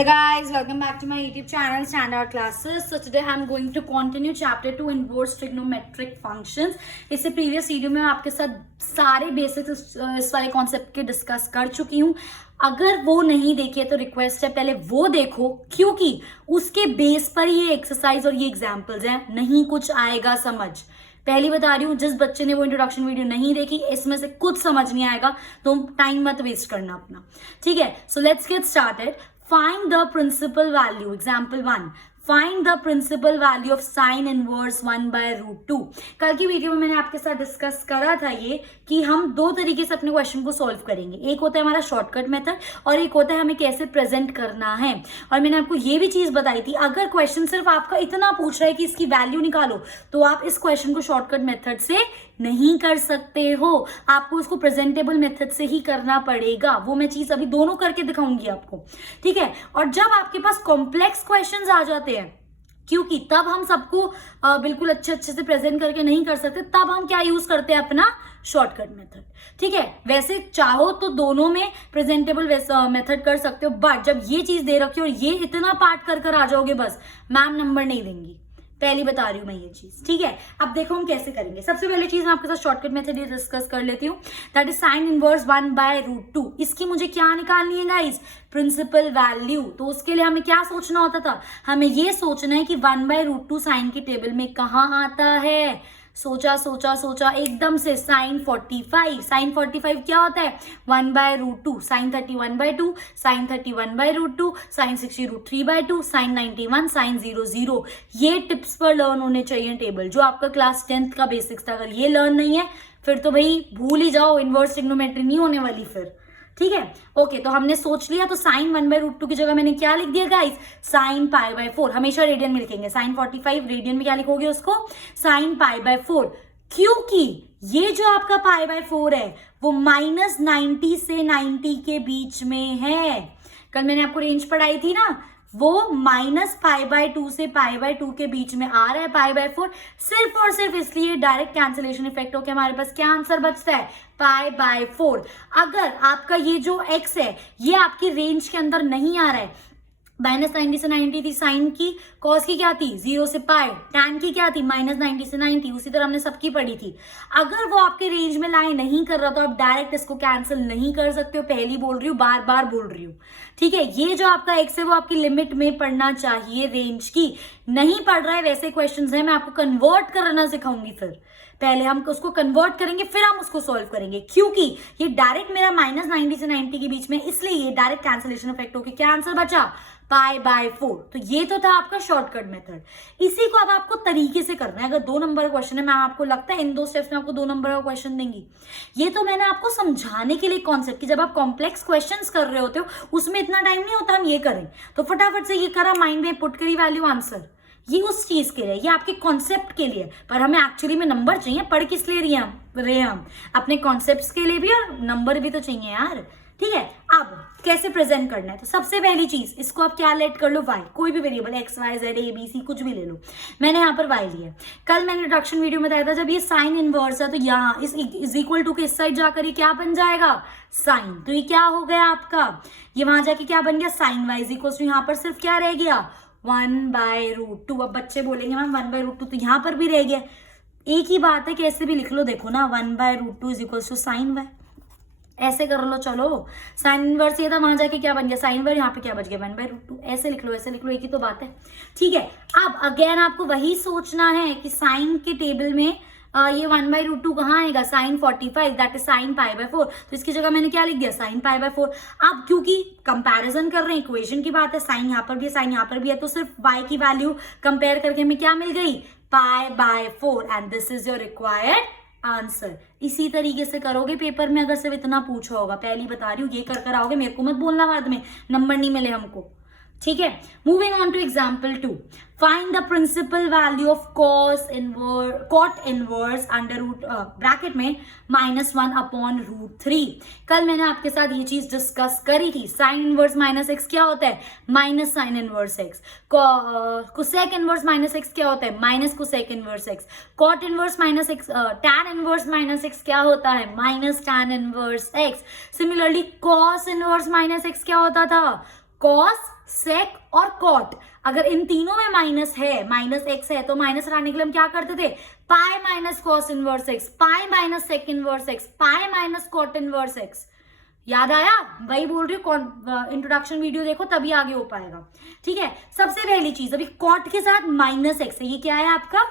Hello guys, welcome back to my YouTube channel Standard Classes. So today I'm going to continue chapter 2 inverse trigonometric functions. इससे previous video में आपके साथ सारे basics इस वाले concept के discuss कर चुकी हूँ. अगर वो नहीं देखिए तो रिक्वेस्ट है पहले वो देखो, क्योंकि उसके बेस पर ये एक्सरसाइज और ये एग्जाम्पल्स हैं, नहीं कुछ आएगा समझ. पहली बता रही हूँ, जिस बच्चे ने वो इंट्रोडक्शन वीडियो नहीं देखी इसमें से कुछ समझ नहीं आएगा, तो टाइम मत वेस्ट करना अपना, ठीक है. So let's get started. Find the principal value. Example 1. Find the principal value of sin inverse 1 by root 2. कल की वीडियो में मैंने आपके साथ डिस्कस करा था ये कि हम दो तरीके से अपने क्वेश्चन को सॉल्व करेंगे. एक होता है हमारा शॉर्टकट मेथड और एक होता है हमें कैसे प्रेजेंट करना है. और मैंने आपको ये भी चीज बताई थी, अगर क्वेश्चन सिर्फ आपका इतना पूछ रहा है कि इसकी वैल्यू निकालो, तो आप इस क्वेश्चन को शॉर्टकट मेथड से नहीं कर सकते हो, आपको उसको प्रेजेंटेबल मेथड से ही करना पड़ेगा. वो मैं चीज अभी दोनों करके दिखाऊंगी आपको, ठीक है. और जब आपके पास कॉम्प्लेक्स क्वेश्चंस आ जाते हैं, क्योंकि तब हम सबको बिल्कुल अच्छे से प्रेजेंट करके नहीं कर सकते, तब हम क्या यूज करते हैं, अपना शॉर्टकट मेथड, ठीक है. वैसे चाहो तो दोनों में प्रेजेंटेबल मेथड कर सकते हो, बट जब ये चीज दे रखी हो और ये इतना पार्ट कर आ जाओगे, बस मैम नंबर नहीं देंगी. पहली बता रही हूं मैं ये चीज, ठीक है. अब देखो हम कैसे करेंगे. सबसे पहले चीज मैं आपके साथ शॉर्टकट मेथड ये डिस्कस कर लेती हूँ. That is sine inverse 1 by root 2. इसकी मुझे क्या निकालनी है गाइस, प्रिंसिपल वैल्यू. तो उसके लिए हमें क्या सोचना होता था, हमें ये सोचना है कि 1 बाय रूट 2 साइन की टेबल में कहाँ आता है. सोचा एकदम से. साइन 45 क्या होता है, 1 by root 2. Sine 31 by 2, sine 31 by root 2, sine 60 root 3 by 2, sine 91, sine 00. ये टिप्स पर लर्न होने चाहिए टेबल, जो आपका क्लास 10th का बेसिक्स था. अगर ये लर्न नहीं है फिर तो भाई भूल ही जाओ, इनवर्स ट्रिग्नोमेट्री नहीं होने वाली फिर, ठीक है. ओके, तो हमने सोच लिया. तो साइन 1 बाय रूट 2 की जगह मैंने क्या लिख दिया गाइस, साइन पाई बाय 4. हमेशा रेडियन में लिखेंगे. साइन 45 रेडियन में क्या लिखोगे उसको, साइन पाई बाय 4. क्योंकि ये जो आपका पाई बाय 4 है वो माइनस 90 से 90 के बीच में है. कल मैंने आपको रेंज पढ़ाई थी ना, वो माइनस पाई बाय 2 से पाई बाय 2 के बीच में आ रहा है पाई बाय 4. सिर्फ और सिर्फ इसलिए डायरेक्ट कैंसिलेशन इफेक्ट होकर हमारे पास क्या आंसर बचता है, पाई बाय 4. अगर आपका ये जो x है ये आपकी रेंज के अंदर नहीं आ रहा है, माइनस 90 से 90 थी साइन की, कॉस की क्या थी 0 से पाई, टैन की क्या थी माइनस 90 से 90, उसी तरह हमने सबकी पढ़ी थी. अगर वो आपके रेंज में लाई नहीं कर रहा तो आप डायरेक्ट इसको कैंसिल नहीं कर सकते हो. पहली बोल रही हूँ, बार बार बोल रही हूँ, ठीक है. ये जो आपका एक्स है वो आपकी लिमिट में पढ़ना चाहिए, रेंज की नहीं पढ़ रहा है. वैसे क्वेश्चंस है, मैं आपको कन्वर्ट करना सिखाऊंगी. फिर पहले हम उसको कन्वर्ट करेंगे, फिर हम उसको सॉल्व करेंगे. क्योंकि ये डायरेक्ट मेरा माइनस 90 से 90 के बीच में, इसलिए ये डायरेक्ट कैंसिलेशन इफेक्ट होकर क्या आंसर बचा, पाई बाय 4. तो ये तो था आपका शॉर्टकट मेथड. इसी को अब आपको तरीके से करना है. अगर 2 नंबर का क्वेश्चन है, मैम आपको लगता है इन 2 स्टेप्स में आपको 2 नंबर का क्वेश्चन देंगी, ये तो मैंने आपको समझाने के लिए कॉन्सेप्ट कि जब आप कॉम्प्लेक्स क्वेश्चंस कर रहे होते हो उसमें इतना टाइम नहीं होता हम ये करें, तो फटाफट से ये करा, माइंड में पुट करी वैल्यू आंसर. ये उस चीज के लिए, ये आपके कॉन्सेप्ट के लिए, पर हमें एक्चुअली में नंबर चाहिए. पढ़ किस लिए रहे हम अपने कॉन्सेप्ट्स के लिए भी, और नंबर भी तो चाहिए यार, ठीक है. अब कैसे प्रेजेंट करना है, तो सबसे पहली चीज, इसको आप क्या लेट कर लो, y. कोई भी variable x y z a b c कुछ भी ले लो. मैंने यहाँ पर y लिया. कल मैंने इंट्रोडक्शन वीडियो में बताया था, जब ये साइन इनवर्स है तो यहाँ इज इक्वल टू के इस साइड जाकर ये क्या बन जाएगा, साइन. तो ये क्या हो गया आपका, ये वहां जाके क्या बन गया, sine y is equal to, यहाँ पर सिर्फ क्या रह गया, 1 बाय रूट 2. अब बच्चे बोलेंगे मैम 1 बाय रूट 2 तो यहाँ पर भी रह गया. एक ही बात है, कैसे भी लिख लो. देखो ना, 1 by root 2 is equal to sine y. ऐसे कर लो. चलो, साइन इनवर्स ये था, वहां जाके क्या बन गया, साइन y. यहाँ पे क्या बच गया, 1 बाय रूट 2. ऐसे लिख लो, एक ही तो बात है, ठीक है. अब अगेन आपको वही सोचना है कि साइन के टेबल में ये 1 बाय रूट 2 कहाँ आएगा, sine 45, that is sine pi by 4. तो इसकी जगह मैंने क्या लिख दिया, साइन पाई बाय 4. अब क्योंकि कंपैरिजन कर रहे हैं, इक्वेशन की बात है, साइन यहाँ पर भी है, साइन यहाँ पर भी है, तो सिर्फ y की वैल्यू कंपेयर करके हमें क्या मिल गई, पाई by 4. And this is your required answer. इसी तरीके से करोगे पेपर में, अगर सिर्फ इतना पूछा होगा. पहली बता रही हूँ, ये कर आओगे, मेरे को मत बोलना बाद में नंबर नहीं मिले हमको, ठीक है. Moving on to example 2. Find the principal value of cot inverse under root bracket में -1 अपॉन रूट 3. कल मैंने आपके साथ ये चीज डिस्कस करी थी. साइन इनवर्स माइनस एक्स क्या होता है, minus sine inverse x. Cosec inverse minus x क्या होता है, minus cosec inverse x. Cot inverse minus x, tan inverse minus x क्या होता है, minus tan inverse x. Similarly cos inverse minus x क्या होता था, कॉस सेक और कॉट, अगर इन तीनों में माइनस है, माइनस एक्स है, तो माइनस हटाने के लिए हम क्या करते थे, pi minus cos inverse x, pi minus sec inverse x, pi minus cot inverse x. याद आया? वही बोल रही हूँ, इंट्रोडक्शन वीडियो देखो तभी आगे हो पाएगा। ठीक है, सबसे पहली चीज, अभी कॉट के साथ माइनस एक्स है, ये क्या है आपका,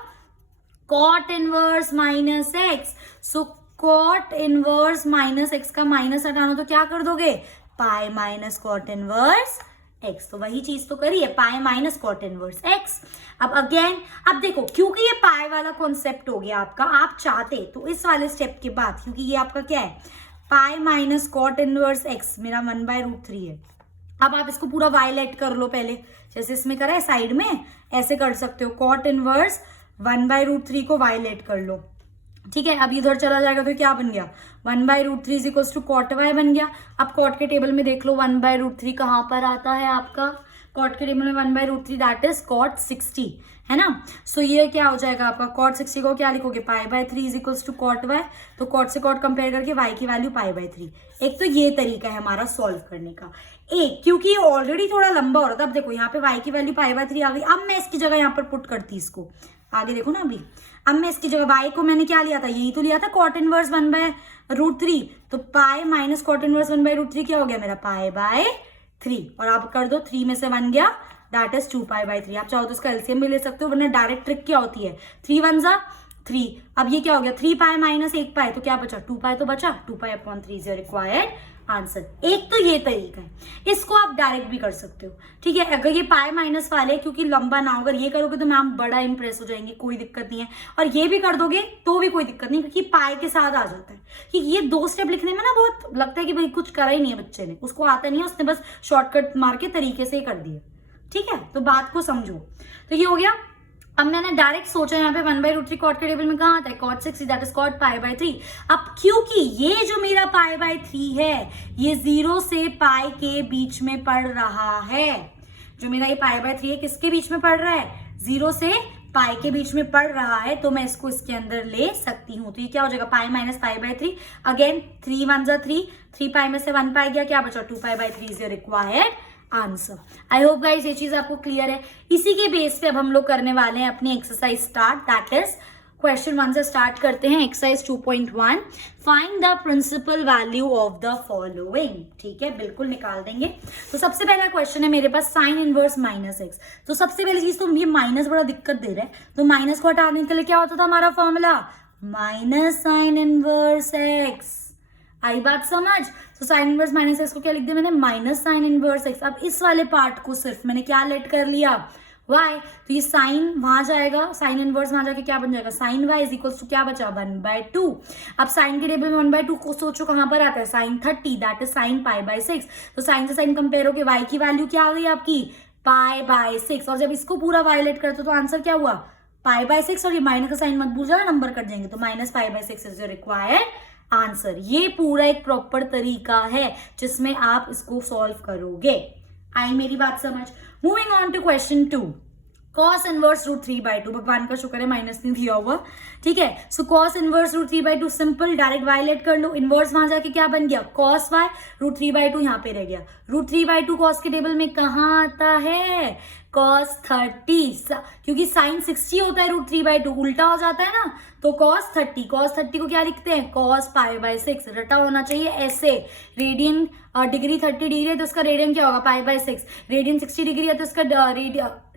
cot inverse minus x. So cot inverse minus x का माइनस हटाना तो क्या कर दोगे, pi minus cot inverse x. तो वही चीज तो करिए, pi minus cot inverse x. अब अगेन, अब देखो, क्योंकि ये पाई वाला कॉन्सेप्ट हो गया आपका, आप चाहते तो इस वाले स्टेप के बाद, क्योंकि ये आपका क्या है, pi minus cot inverse x मेरा 1/√3 है। अब आप इसको पूरा वायलेट कर लो पहले, जैसे इसमें करा है साइड में, ऐसे कर सकते हो, कॉट इनवर्स 1/√3 को वायलेट कर लो। ठीक है, अब इधर चला जाएगा तो क्या बन गया, 1/√3 is equals to cot y बन गया। अब कॉट के टेबल में देख लो 1/√3 कहाँ पर आता है आपका, कॉट के टेबल में 1/√3 दैट इज कॉट 60 है ना। सो ये क्या हो जाएगा आपका, कॉट 60 को क्या लिखोगे, पाई/3 is equals to cot y. तो कॉट से कॉट कंपेयर करके वाई की वैल्यू पाई/3। एक तो ये तरीका है हमारा सॉल्व करने का। एक, क्योंकि ये ऑलरेडी थोड़ा लंबा हो रहा था, अब देखो यहाँ पे वाई की वैल्यू पाई/3 आ गई। अब मैं इसकी जगह यहाँ पर पुट करती इसको, आगे देखो ना, अभी अब मैं इसकी जगह y को मैंने क्या लिया था, यही तो लिया था, कॉट इनवर्स 1/√3। तो पाई माइनस कॉट इनवर्स 1/√3 क्या हो गया मेरा, पाई/3। और आप कर दो, 3 में से 1 गया, दैट इज 2π/3। आप चाहो तो इसका एलसीएम भी ले सकते हो, वरना डायरेक्ट ट्रिक क्या होती है, 3 1 जा 3। अब ये क्या हो गया, 3π माइनस 1π, तो क्या बचा, 2π तो बचा, 2π/3 इज योर रिक्वायर्ड आंसर। एक तो ये तरीका है, इसको आप डायरेक्ट भी कर सकते हो। ठीक है, अगर ये पाई माइनस वाले, क्योंकि लंबा ना हो, अगर ये करोगे तो मैम बड़ा इंप्रेस हो जाएंगे, कोई दिक्कत नहीं है। और ये भी कर दोगे तो भी कोई दिक्कत नहीं, क्योंकि पाई के साथ आ जाता है। कि ये 2 स्टेप लिखने में ना बहुत लगता है कि भाई कुछ करा ही नहीं है बच्चे ने, उसको आता नहीं है, उसने बस शॉर्टकट मार के तरीके से ही कर दिया। ठीक है, तो बात को समझो। तो ये हो गया। अब मैंने डायरेक्ट सोचा यहाँ पे 1/√3 कॉट के टेबल में कहाँ आता है, कॉट 60 दैट इज कॉट पाई/3। अब क्योंकि ये जो मेरा पाई/3 है, ये 0 से पाई के बीच में पड़ रहा है, जो मेरा ये पाई/3 है किसके बीच में पड़ रहा है, 0 से पाई के बीच में पड़ रहा है, तो मैं इसको इसके अंदर ले सकती हूँ। तो ये क्या हो जाएगा, पाई माइनस पाई/3। अगेन 3 1 जा 3, 3 पाई में से 1 पाई गया, क्या बचा, 2π/3 is your required answer. I hope guys ये चीज आपको क्लियर है। इसी के बेस पे अब हम लोग करने वाले हैं अपनी exercise start, that is question 1 से स्टार्ट करते हैं। Exercise 2.1, find the principal value of the following. ठीक है, बिल्कुल निकाल देंगे। तो सबसे पहला क्वेश्चन है मेरे पास, साइन इनवर्स माइनस एक्स। तो सबसे पहली चीज, तो ये माइनस बड़ा दिक्कत दे रहा है, तो माइनस को हटाने के लिए क्या होता था हमारा formula, minus sine inverse x. आई बात समझ। तो साइन इनवर्स माइनस एक्स को क्या लिख दिया मैंने, माइनस साइन इनवर्स एक्स। अब इस वाले पार्ट को सिर्फ मैंने क्या लेट कर लिया, वाई। तो ये साइन वहां जाएगा, साइन इनवर्स वहां जाके क्या बन जाएगा, sine y is equals to क्या बचा, 1/2। अब साइन के टेबल में 1/2 को सोचो कहां पर आता है, साइन 30 दैट इज साइन पाई/6। तो साइन से साइन कंपेयर होके वाई की वैल्यू क्या आ गई आपकी, पाई/6। और जब इसको पूरा वायलेट करते तो आंसर क्या हुआ, पाई/6। और ये माइनस का साइन मत भूल जाना, नंबर कट जाएंगे, तो माइनस पाई/6 इज योर रिक्वायर्ड आंसर। ये पूरा एक प्रॉपर तरीका है जिसमें आप इसको सॉल्व करोगे। आई मेरी बात समझ। Moving on to question 2, cos inverse √3/2। भगवान का शुक्र है माइनस नहीं दिया हुआ। ठीक है, so cos inverse √3/2 simple, direct violate कर लो। इनवर्स वहां जाके क्या बन गया, cos y, √3/2 यहाँ पे रह गया। √3/2 cos के टेबल में कहाँ आता है, cos 30, क्योंकि साइन 60 होता है, √3/2 उल्टा हो जाता है ना, तो cos 30 को क्या लिखते हैं, cos पाई/6। रटा होना चाहिए ऐसे, रेडियन डिग्री 30 डिग्री है तो उसका रेडियन क्या होगा, पाई/6। रेडियन 60 डिग्री है तो उसका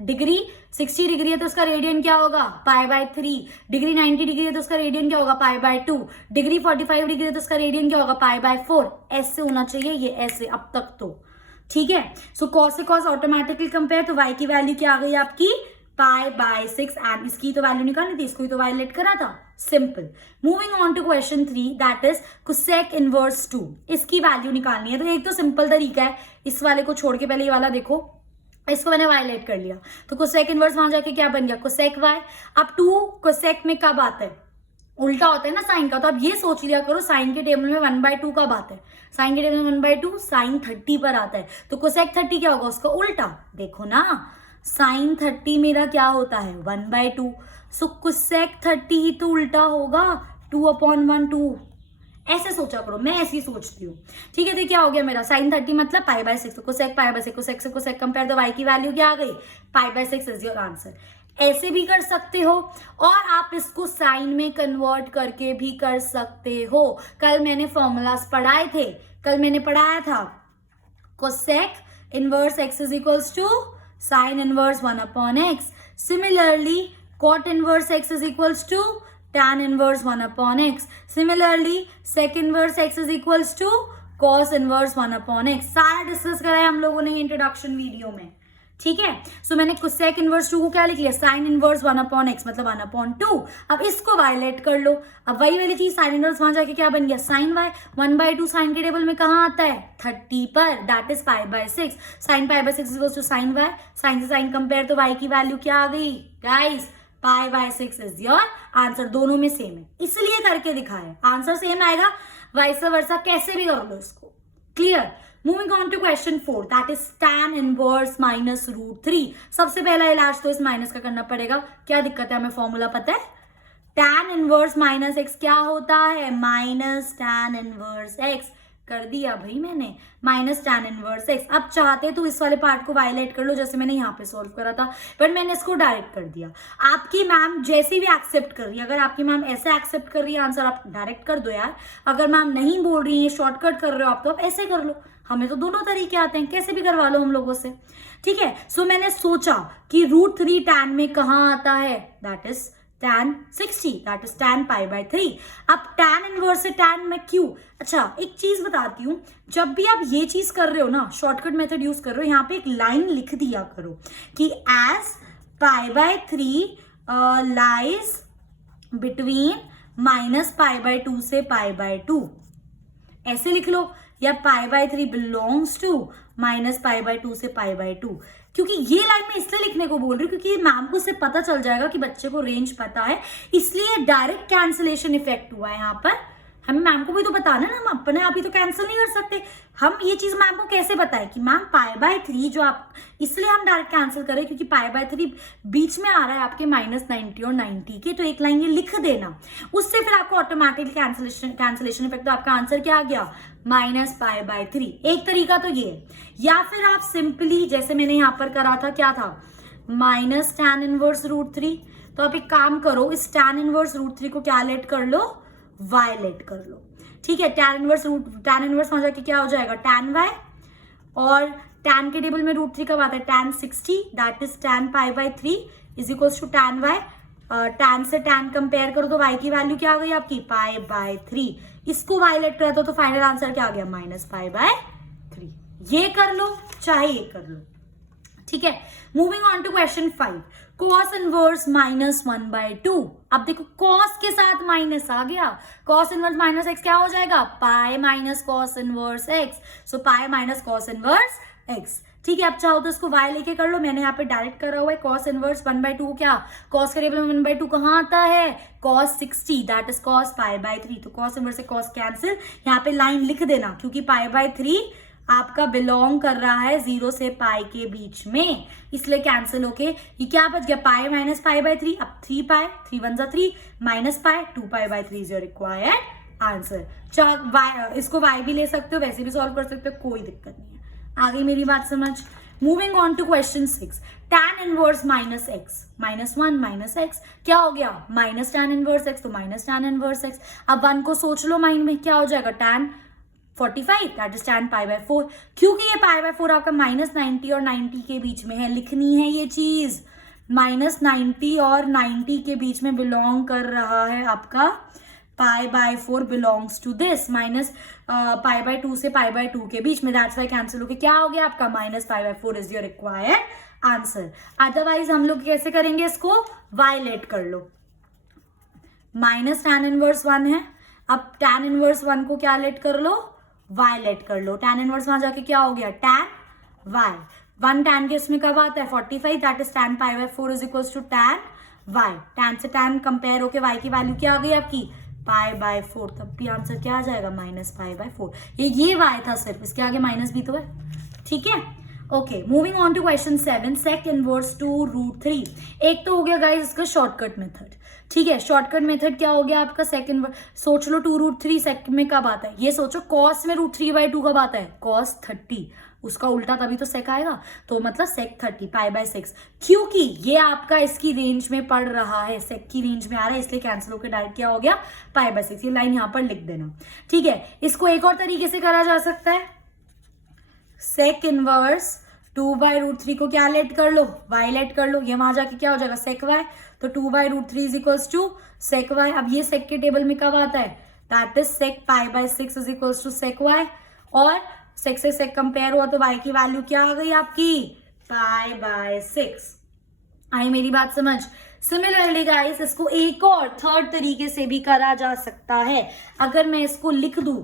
डिग्री 60 डिग्री है तो उसका रेडियन क्या होगा, पाई/3। डिग्री 90 डिग्री है तो उसका रेडियन क्या होगा, पाई/2। डिग्री 45 डिग्री है तो उसका रेडियन क्या होगा, पाई/4। ऐसे होना चाहिए ये, ऐसे अब तक तो ठीक है। सो cos से cos ऑटोमेटिकली कंपेयर, तो y की वैल्यू क्या आ गई आपकी, पाई/6। एंड इसकी तो वैल्यू निकालनी थी, इसको ही तो वायलेट करा था, simple. Moving on to question 3, that is cosec inverse 2। इसकी वैल्यू निकालनी है। तो एक तो सिंपल तरीका है, इस वाले को छोड़ के पहले ये वाला देखो, इसको मैंने वायलेट कर लिया, तो cosec इनवर्स वहां जाके क्या बन गया, cosec y। अब 2 cosec में कब आता है, उल्टा होता है ना साइन का, तो अब ये सोच लिया करो साइन के टेबल में 1/2 कब आता है, साइन के टेबल में 1/2 साइन 30 पर आता है, तो cosec 30 क्या होगा, उसका उल्टा। देखो ना, साइन 30 मेरा क्या होता है, 1/2। सो cosec 30 ही तो उल्टा होगा, 2/1 2। ऐसे सोचा करो, मैं ऐसी सोचती हूँ। ठीक है, तो क्या हो गया मेरा sin 30 मतलब π/6, कोसेक π/6, कोसेक से कोसेक कंपेयर, तो y की वैल्यू क्या आ गई, π/6 इज योर आंसर। ऐसे भी कर सकते हो और आप इसको साइन में कन्वर्ट करके भी कर सकते हो। कल मैंने फॉर्मूलाज पढ़ाए थे, कल मैंने पढ़ाया था cosec inverse x is equals to sine inverse 1/x। Similarly cot inverse x is equals to tan inverse 1/x। Similarly sec inverse x is equals to cos inverse 1/x। सारा डिस्कस करा है हम लोगों ने इंट्रोडक्शन वीडियो में। ठीक है, सो मैंने sec इनवर्स 2 को क्या लिख लिया, साइन इनवर्स 1/x मतलब 1/2। अब इसको वायलेट कर लो, अब वही वाली चीज साइन इनवर्स वहां जाके क्या बन गया, साइन y। 1/2 साइन के टेबल में कहाँ आता है, 30 पर, that is π/6। Sine π/6 equals to sine y, sine से साइन कंपेयर, तो y की वैल्यू क्या आ गई गाइस, π/6 इज योर आंसर। दोनों में सेम है इसलिए करके दिखाया, आंसर सेम आएगा, वाइस वर्सा कैसे भी कर लो इसको। Clear. Moving on to question 4, that is tan inverse minus √3। सबसे पहला इलाज तो इस माइनस का करना पड़ेगा। क्या दिक्कत है, हमें फॉर्मूला पता है, tan इनवर्स माइनस x क्या होता है, माइनस tan इनवर्स x। कर दिया भाई मैंने, माइनस tan इनवर्स x। अब चाहते तो इस वाले पार्ट को वायलेट कर लो जैसे मैंने यहाँ पे सॉल्व करा था, बट मैंने इसको डायरेक्ट कर दिया। आपकी मैम जैसे भी एक्सेप्ट कर रही है, अगर आपकी मैम ऐसे एक्सेप्ट कर रही है आंसर, आप डायरेक्ट कर दो यार। अगर मैम नहीं बोल रही है, शॉर्टकट कर रहे हो आप, तो आप ऐसे कर लो। हमें तो दोनों तरीके आते हैं, कैसे भी करवा लो हम लोगों से। ठीक है, सो मैंने सोचा कि √3 tan में कहाँ आता है, that is tan 60, that is tan π/3। अब tan इनवर्स से tan में क्यों, अच्छा एक चीज बताती हूँ, जब भी आप ये चीज कर रहे हो ना, शॉर्टकट मेथड यूज कर रहे हो, यहाँ पे एक लाइन लिख दिया करो कि एज π/3 लाइज बिटवीन -π/2 से π/2, ऐसे लिख लो, या π/3 बिलोंग्स टू -π/2 से π/2। क्योंकि ये लाइन में इसलिए लिखने को बोल रही हूँ क्योंकि मैम को इससे पता चल जाएगा कि बच्चे को रेंज पता है, इसलिए डायरेक्ट कैंसिलेशन इफेक्ट हुआ है यहाँ पर। हमें मैम को भी तो बताना ना, हम अपने आप ही तो कैंसिल नहीं कर सकते। हम ये चीज मैम को कैसे बताएं कि मैम π/3 जो आप, इसलिए हम डायरेक्ट कैंसिल करें क्योंकि π/3 बीच में आ रहा है आपके -90 और 90 के, तो एक लाइन ये लिख देना, उससे फिर आपको ऑटोमेटिकली कैंसिलेशन इफेक्ट। तो आपका आंसर क्या आ गया, -π/3। एक तरीका तो ये है, या फिर आप सिंपली जैसे मैंने यहाँ पर करा था, क्या था, माइनस tan इनवर्स √3। तो आप एक काम करो, इस tan इनवर्स √3 को क्या लेट कर लो, वायलेट कर लो। ठीक है, tan इनवर्स वहां जाके क्या हो जाएगा, tan y, और tan के टेबल में √3 कब आता है, tan 60, that is tan π/3 is equals to tan y। tan से tan कंपेयर करो तो y की वैल्यू क्या आ गई आपकी, π/3। इसको वायलेट करता हो तो फाइनल आंसर क्या आ गया, -π/3। ये कर लो चाहे ये कर लो। ठीक है, moving on to question 5, cos inverse -1/2। अब देखो cos के साथ माइनस आ गया, cos इनवर्स माइनस x क्या हो जाएगा, pi minus cos inverse x। So pi minus cos inverse x। ठीक है, अब चाहो तो इसको y लेके कर लो, मैंने यहाँ पे डायरेक्ट करा हुआ है। cos इनवर्स 1/2 क्या, cos के टेबल में 1/2 कहाँ आता है, cos 60, दैट इज cos π/3। तो cos इनवर्स से cos कैंसिल, यहाँ पे लाइन लिख देना क्योंकि π/3 आपका बिलोंग कर रहा है 0 से पाई के बीच में, इसलिए कैंसिल होके ये क्या बच गया, पाई माइनस π/3। अब 3 पाई, 3 1 जा 3, minus pi, 2 π/3 is your required answer. इसको y भी ले सकते हो, वैसे भी सॉल्व कर सकते हो, कोई दिक्कत नहीं है। आ गई मेरी बात समझ। Moving on to question 6, tan inverse -x, -1 -x क्या हो गया, माइनस tan इनवर्स x, तो माइनस tan इनवर्स x। अब 1 को सोच लो माइंड में, क्या हो जाएगा, tan 45, दैट इज tan π/4। क्योंकि ये π/4 आपका -90 और 90 के बीच में है, लिखनी है ये चीज, -90 और 90 के बीच में बिलोंग कर रहा है आपका π/4 बिलोंग्स टू दिस, π/2 से π/2 के बीच में, दैट्स वाई कैंसिल होके क्या हो गया आपका, -π/4 is your required answer. Otherwise हम लोग कैसे करेंगे, इसको वायलेट कर लो, tan इनवर्स 1 है, अब tan इनवर्स 1 को क्या लेट कर लो, वायलेट कर लो। tan इनवर्स वहां जाके क्या हो गया, tan y। 1 tan के इसमें कब आता है, 45, that is tan π/4 is equals to tan y। tan से tan कंपेयर होके y की वैल्यू क्या आ गई आपकी, π/4। तब भी आंसर क्या आ जाएगा, -π/4। ये y था सिर्फ, इसके आगे माइनस भी तो है। ठीक है, okay, moving on to question 7, sec inverse 2 √3। एक तो हो गया गाइस इसका शॉर्टकट मेथड। ठीक है, शॉर्टकट मेथड क्या हो गया आपका सेकंड। सोच लो 2√3 सेक में कब आता है, ये सोचो कॉस में √3/2 कब आता है, cos 30, उसका उल्टा तभी तो सेक आएगा, तो मतलब सेक 30 π/6, क्योंकि ये आपका इसकी रेंज में पड़ रहा है, सेक की रेंज में आ रहा है, इसलिए कैंसिल होकर डायरेक्ट क्या हो गया π/6। ये लाइन यहां पर लिख देना। ठीक है, इसको एक और तरीके से करा जा सकता है, सेक इनवर्स 2/√3 को क्या लेट कर लो, y लेट कर लो, ये वहां जाके क्या हो जाएगा सेक y, तो 2/√3 is equals to sec y। अब ये सेक के टेबल में कब आता है, that is sec π/6 is equals to sec y, और सेक से सेक कंपेयर हुआ तो y की वैल्यू क्या आ गई आपकी π/6। आई मेरी बात समझ। सिमिलरली गाइस इसको एक और थर्ड तरीके से भी करा जा सकता है, अगर मैं इसको लिख दूं,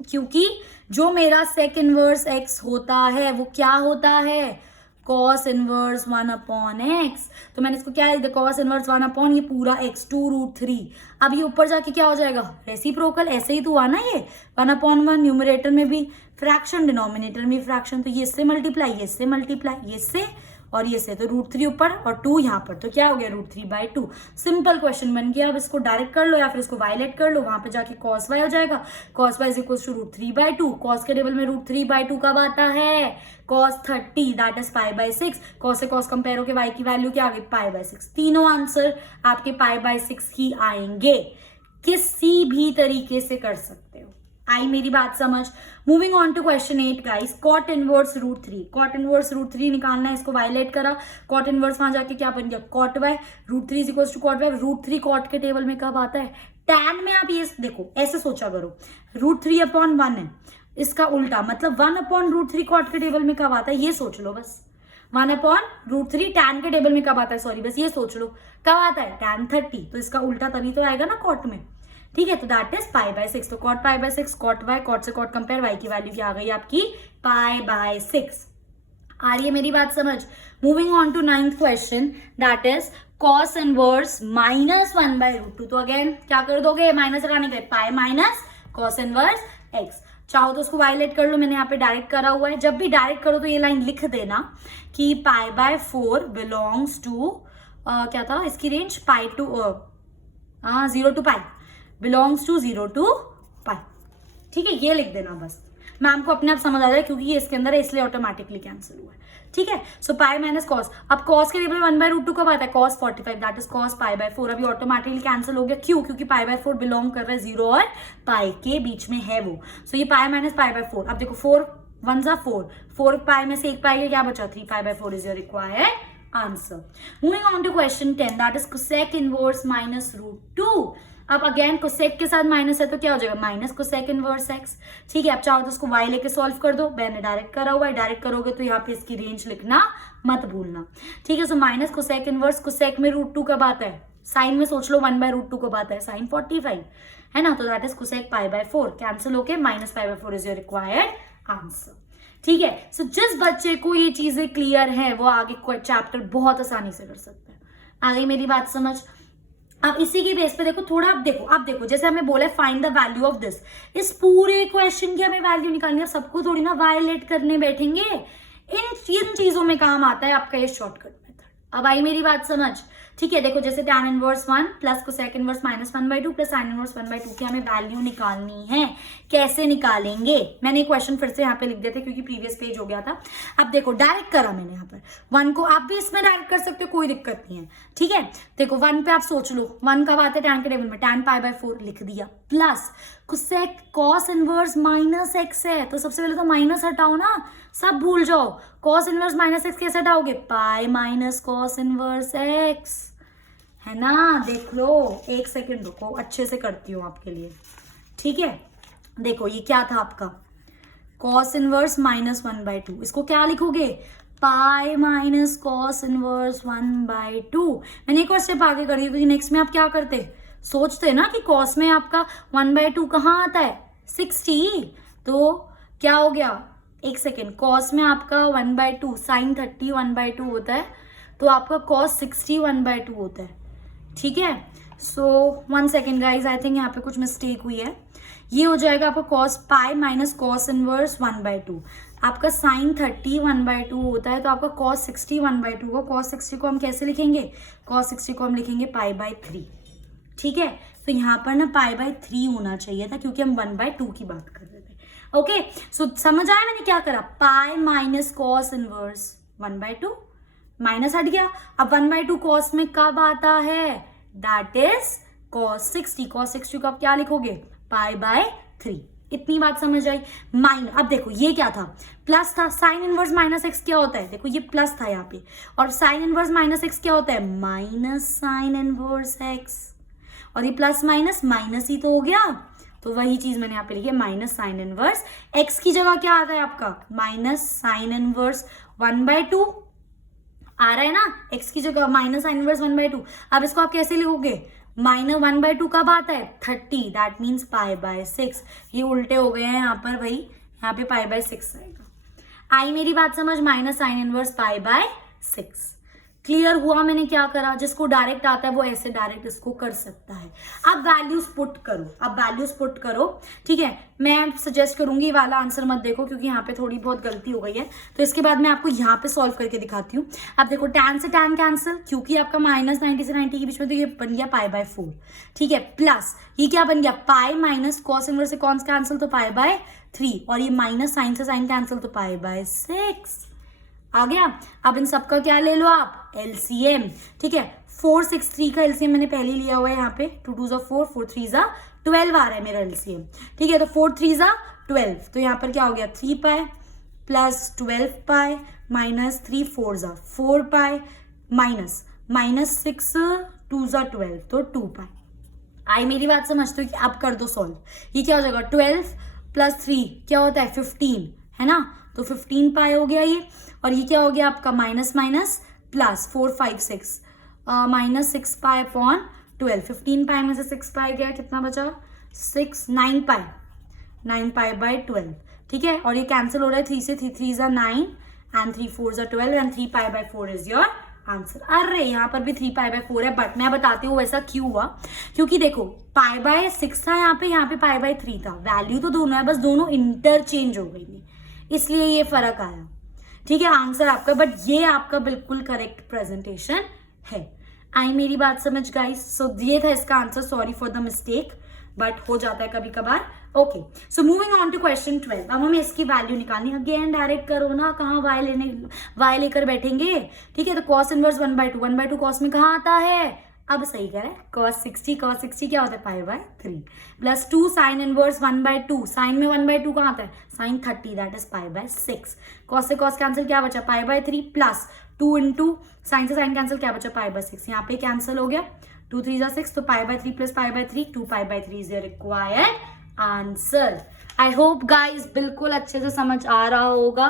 क्योंकि जो मेरा सेक इनवर्स x होता है वो क्या होता है, cos इनवर्स 1/x, तो मैंने इसको क्या लिख दिया, cos इनवर्स 1/ ये पूरा x 2√3। अब ये ऊपर जाके क्या हो जाएगा रेसिप्रोकल, ऐसे ही तो हुआ ना, ये 1/1 न्यूमरेटर में भी फ्रैक्शन, डिनोमिनेटर में भी फ्रैक्शन, तो ये इससे मल्टीप्लाई, ये इससे मल्टीप्लाई, ये इससे और ये से, तो √3 ऊपर और 2 यहाँ पर, तो क्या हो गया √3/2। सिंपल क्वेश्चन बन गया। अब इसको डायरेक्ट कर लो या फिर इसको वायलेट कर लो, वहां पे जाके cos y हो जाएगा, cos y is equal to √3/2। cos के टेबल में √3/2 कब आता है, cos 30, दैट इज π/6। cos से cos कंपेयर होके y की वैल्यू क्या आ गई π/6। तीनों आंसर आपके π/6 ही आएंगे, किसी भी तरीके से कर सकते हो। आई मेरी बात समझ। Moving on to question 8 guys, cot inverse √3, cot inverse √3 निकालना है, इसको वायलेट करा, कॉट इनवर्स वहां जाके क्या बन गया cot y, √3 is equal to cot y। √3 cot के टेबल में कब आता है, tan में। आप ये देखो ऐसे सोचा करो, √3/1 है, इसका उल्टा मतलब 1/√3 कॉट के टेबल में कब आता है, ये सोच लो बस। 1/√3 tan के टेबल में कब आता है, सॉरी बस ये सोच लो कब आता है, tan 30, तो इसका उल्टा तभी तो आएगा ना कॉट में। ठीक है, तो दैट इज π/6, तो cot π/6, cot y, cot से cot कंपेयर, y की वैल्यू क्या आ गई आपकी π/6। आ रही है मेरी बात समझ। Moving on to 9th question, that is cos inverse -1/√2। तो अगेन क्या कर दोगे, माइनस लगाने के pi minus cos inverse x। चाहो तो उसको वायलेट कर लो, मैंने यहाँ पे डायरेक्ट करा हुआ है। जब भी डायरेक्ट करो तो ये लाइन लिख देना कि π/4 बिलोंग्स टू क्या था इसकी range, 0 to π, belongs to 0 to π। ठीक है, ये लिख देना बस, मैम को अपने आप समझ आ जाए क्योंकि ये इसके अंदर है इसलिए ऑटोमेटिकली कैंसिल हुआ है। ठीक है, सो पाई माइनस कॉस, अब कॉस के टेबल में 1/√2 कब आता है, cos 45, दैट इज cos π/4। अभी ऑटोमेटिकली कैंसिल हो गया, क्यों, क्योंकि π/4 बिलोंग कर रहा है 0 और पाई के बीच में है वो, सो ये पाई माइनस π/4। अब देखो 4 1 4, 4 पाई में से 1 पाई क्या बचा, 3 π/4 is your required answer. Moving on to question 10, that is cosec inverse -√2। अब अगेन कोसेक के साथ माइनस है तो क्या हो जाएगा, माइनस कोसेक इनवर्स x। ठीक है, अब चाहो तो उसको y लेके सॉल्व कर दो, मैंने डायरेक्ट करा हुआ है, डायरेक्ट करोगे तो यहाँ पे इसकी रेंज लिखना मत भूलना। ठीक है, so minus cosec inverse, cosec में √2 कब आता है, साइन में सोच लो 1/√2 कब आता है, साइन 45 है ना, तो दैट इज कोसेक π/4, कैंसिल होके -π/4 इज योर रिक्वायर्ड आंसर। ठीक है, सो जिस बच्चे को ये चीजें क्लियर है वो आगे चैप्टर बहुत आसानी से कर सकता है। आ गई मेरी बात समझ। अब इसी के बेस पे देखो थोड़ा, अब देखो जैसे हमें बोला find the value of this, इस पूरे क्वेश्चन की हमें वैल्यू निकालनी है, सबको थोड़ी ना वायलेट करने बैठेंगे। इन चीजों में काम आता है आपका ये शॉर्टकट मेथड। अब आई मेरी बात समझ। ठीक है, देखो जैसे tan inverse 1 plus cosec inverse -1/2 plus sin inverse 1/2 की हमें वैल्यू निकालनी है। कैसे निकालेंगे, मैंने क्वेश्चन फिर से यहाँ पे लिख दिया था क्योंकि प्रीवियस पेज हो गया था। अब देखो डायरेक्ट करा मैंने यहाँ पर 1 को, आप भी इसमें डायरेक्ट कर सकते हो, कोई दिक्कत नहीं है। ठीक है, देखो 1 पे आप सोच लो 1 कब आता है tan के टेबल में, tan π/4 लिख दिया, plus cosec cos inverse -x है, तो सबसे पहले तो माइनस हटाओ ना, सब भूल जाओ। cos इनवर्स -x कैसे हटाओगे, pi minus cos inverse x, है ना। देख लो, एक सेकंड रुको, अच्छे से करती हूँ आपके लिए। ठीक है, देखो ये क्या था आपका cos इनवर्स -1/2, इसको क्या लिखोगे, पाई माइनस cos इनवर्स 1/2। मैंने एक और स्टेप आगे कर दिया क्योंकि नेक्स्ट में आप क्या करते, सोचते ना कि cos में आपका 1/2 कहाँ आता है, 60, तो क्या हो गया, एक सेकेंड, cos में आपका 1/2, sin 30 1/2 होता है, तो आपका cos 60 1/2 होता है। ठीक है, सो 1 सेकेंड गाइज, आई थिंक यहाँ पे कुछ मिस्टेक हुई है। ये हो जाएगा आपका cos पाई माइनस cos इनवर्स 1/2, आपका sin 30 1/2 होता है, तो आपका cos 60 1/2 को, cos 60 को हम कैसे लिखेंगे, cos 60 को हम लिखेंगे π/3। ठीक है, तो यहाँ पर ना π/3 होना चाहिए था क्योंकि हम 1/2 की बात कर रहे थे। ओके, सो समझ आया मैंने क्या करा, पाई माइनस कॉस इनवर्स 1/2, माइनस हट गया। अब 1/2 कॉस में कब आता है, दैट इज cos 60। cos 60 को आप क्या लिखोगे, π/3। इतनी बात समझ आई। अब देखो ये क्या था, प्लस था, साइन इनवर्स माइनस एक्स क्या होता है, देखो ये प्लस था यहाँ पे, और साइन इनवर्स माइनस एक्स क्या होता है, माइनस साइन इनवर्स एक्स, और ये प्लस माइनस माइनस ही तो हो गया, तो वही चीज मैंने यहाँ पे लिखी है, माइनस साइन इनवर्स एक्स की जगह क्या आता है आपका, माइनस साइन इनवर्स 1/2 आ रहा है ना, एक्स की जगह माइनस साइन इनवर्स 1/2। अब इसको आप कैसे लिखोगे, माइनस 1/2 कब आता है, 30, दैट मीन्स π/6। ये उल्टे हो गए हैं यहाँ पर, भाई यहाँ पे π/6 आएगा। आई मेरी बात समझ, माइनस साइन इनवर्स π/6। क्लियर हुआ मैंने क्या करा, जिसको डायरेक्ट आता है वो ऐसे डायरेक्ट इसको कर सकता है। अब वैल्यूज पुट करो, अब वैल्यूज पुट करो, ठीक है। मैं सजेस्ट करूंगी वाला आंसर मत देखो क्योंकि यहाँ पे थोड़ी बहुत गलती हो गई है, तो इसके बाद मैं आपको यहाँ पे सॉल्व करके दिखाती हूँ। अब देखो tan से tan कैंसिल, क्योंकि आपका माइनस 90 से 90 के बीच में, तो ये बन गया π/4, ठीक है। प्लस ये क्या बन गया, पाई माइनस कॉस इनवर्स से कॉस कैंसिल तो π/3, और ये माइनस साइन से साइन कैंसिल तो π/6 आ गया। अब इन सबका क्या ले लो आप, एलसीएम, ठीक है। 463 का एलसीएम मैंने पहले लिया हुआ है यहाँ पे, 2 2 4, 4 3 12 आ रहा है मेरा एलसीएम, ठीक है। तो 4 3 12, तो यहाँ पर क्या हो गया, 3 pi plus 12 pi minus 3 4 4 pi minus 6 2 12, तो 2 पाई। आई मेरी बात समझते हो कि अब कर दो सॉल्व, ये क्या हो जाएगा, 12 प्लस 3 क्या होता है, 15, है ना, तो 15 पाई हो गया ये, और ये क्या हो गया आपका minus minus plus 4 5 6 minus 6 pi upon 12, 15 पाई में से 6 पाई गया, कितना बचा, 6 9 पाई/12, ठीक है। और ये कैंसिल हो रहा है, 3 से 3 3 9 and 3 4 12 and 3 π/4 is your answer. अरे यहाँ पर भी 3 π/4 है, बट मैं बताती हूँ वैसा क्यों हुआ, क्योंकि देखो π/6 था यहाँ पे π/3 था, वैल्यू तो दोनों है, बस दोनों इंटरचेंज हो गई, इसलिए ये फर्क आया, ठीक है। आंसर आपका, बट ये आपका बिल्कुल करेक्ट प्रेजेंटेशन है। आई मेरी बात समझ गाइस, सो ये था इसका answer, sorry for the mistake, but हो जाता है कभी कभार। Okay, so moving on to question 12। अब हमें इसकी वैल्यू निकालनी है, अगेन डायरेक्ट करो ना, कहाँ y लेकर बैठेंगे, ठीक है। तो cos इनवर्स 1/2 cos में कहाँ आता है, अब सही कह रहे हैं, cos 60 क्या होता है, π/3 प्लस 2 साइन इनवर्स 1/2, साइन में 1/2 कहाँ आता है, साइन 30, दैट इज π/6। cos से cos कैंसिल, क्या बचा, π/3 प्लस 2 इंटू साइन से साइन कैंसिल, क्या बचा, π/6। यहाँ पे कैंसिल हो गया, 2 3 6, तो π/3 plus π/3, 2 π/3 is your required answer. I hope guys बिल्कुल अच्छे से समझ आ रहा होगा,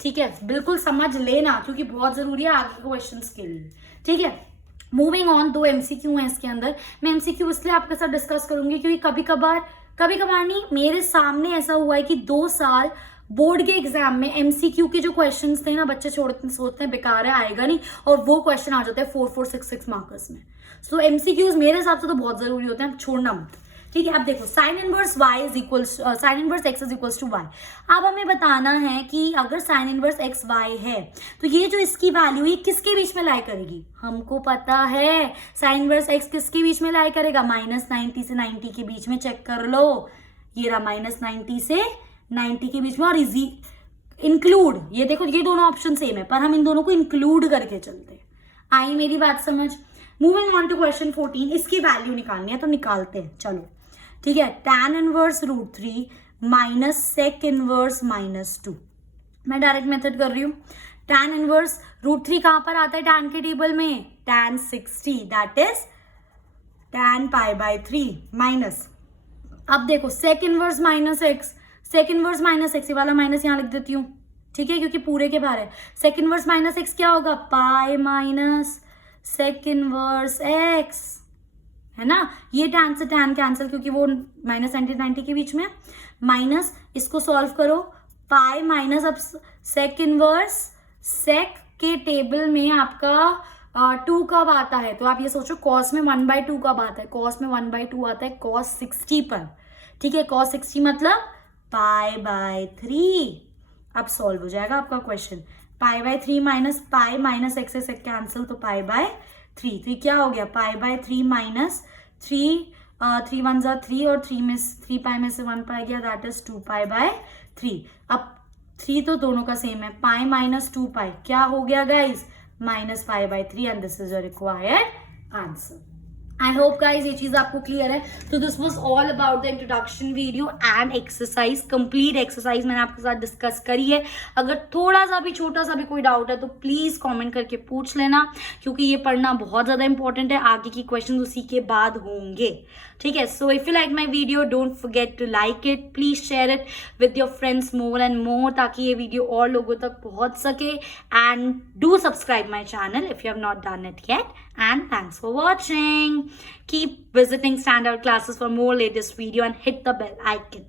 ठीक है। बिल्कुल समझ लेना क्योंकि बहुत जरूरी है आगे क्वेश्चन के लिए, ठीक है। मूविंग ऑन, 2 MCQ है इसके अंदर। मैं MCQ इसलिए आपके साथ डिस्कस करूंगी क्योंकि कभी कभार नहीं, मेरे सामने ऐसा हुआ है कि 2 साल बोर्ड के एग्जाम में MCQ के जो क्वेश्चंस थे ना, बच्चे सोचते हैं बेकार है, आएगा नहीं, और वो क्वेश्चन आ जाते हैं 4 4 6 6 मार्कर्स में। सो MCQs मेरे हिसाब से तो बहुत जरूरी होते हैं, छोड़ना मत, ठीक है। अब देखो sine inverse x is equals to y। अब हमें बताना है कि अगर साइन इनवर्स x y है तो ये जो इसकी वैल्यू ये किसके बीच में लाई करेगी, हमको पता है साइन इनवर्स x किसके बीच में लाई करेगा, -90 से 90 के बीच में। चेक कर लो, ये रहा -90 से 90 के बीच में, और इजी इंक्लूड, ये देखो ये दोनों ऑप्शन सेम है पर हम इन दोनों को इंक्लूड करके चलते हैं। आई मेरी बात समझ। मूविंग ऑन टू क्वेश्चन 14, इसकी वैल्यू निकालनी है तो निकालते हैं, चलो, ठीक है। tan inverse √3 minus sec inverse -2, मैं डायरेक्ट मेथड कर रही हूँ। tan इनवर्स √3 कहां पर आता है tan के टेबल में, tan 60, that is tan π/3 minus, अब देखो sec inverse -x, sec inverse -x, ये वाला माइनस यहां लिख देती हूँ, ठीक है, क्योंकि पूरे के बाहर है। सेक इनवर्स -x क्या होगा, pi minus sec inverse x, है ना। ये tan से tan कैंसिल क्योंकि वो -90 के बीच में, माइनस इसको सॉल्व करो, पाई माइनस, अब सेक इनवर्स, सेक के टेबल में आपका 2 कब आता है, तो आप ये सोचो cos में 1/2 कब आता है, cos में 1/2 आता है cos 60 पर, ठीक है। cos 60 मतलब π/3। अब सॉल्व हो जाएगा आपका question, π/3 minus pi minus x से कैंसिल, तो π/3, तो क्या हो गया, π/3 माइनस 3 1 जा 3 और 3 पाई में से 1 पाई गया, दैट इज 2 पाई बाय 3। अब 3 तो दोनों का सेम है, पाई माइनस 2 पाई क्या हो गया guys, minus pi by 3 and this is your required answer. I hope guys ये चीज आपको क्लियर है। तो this was all about the introduction video and exercise, complete exercise मैंने आपके साथ डिस्कस करी है। अगर थोड़ा सा भी छोटा सा भी कोई डाउट है तो प्लीज कमेंट करके पूछ लेना, क्योंकि ये पढ़ना बहुत ज्यादा इंपॉर्टेंट है, आगे की क्वेश्चन उसी के बाद होंगे, ठीक है। So if you like my video don't forget to like it, please share it with your friends more and more, ताकि ये वीडियो और लोगों तक पहुंच सके। And do subscribe my channel if you have not done it yet, and thanks for watching. Keep visiting Standout Classes for more latest video and hit the bell icon.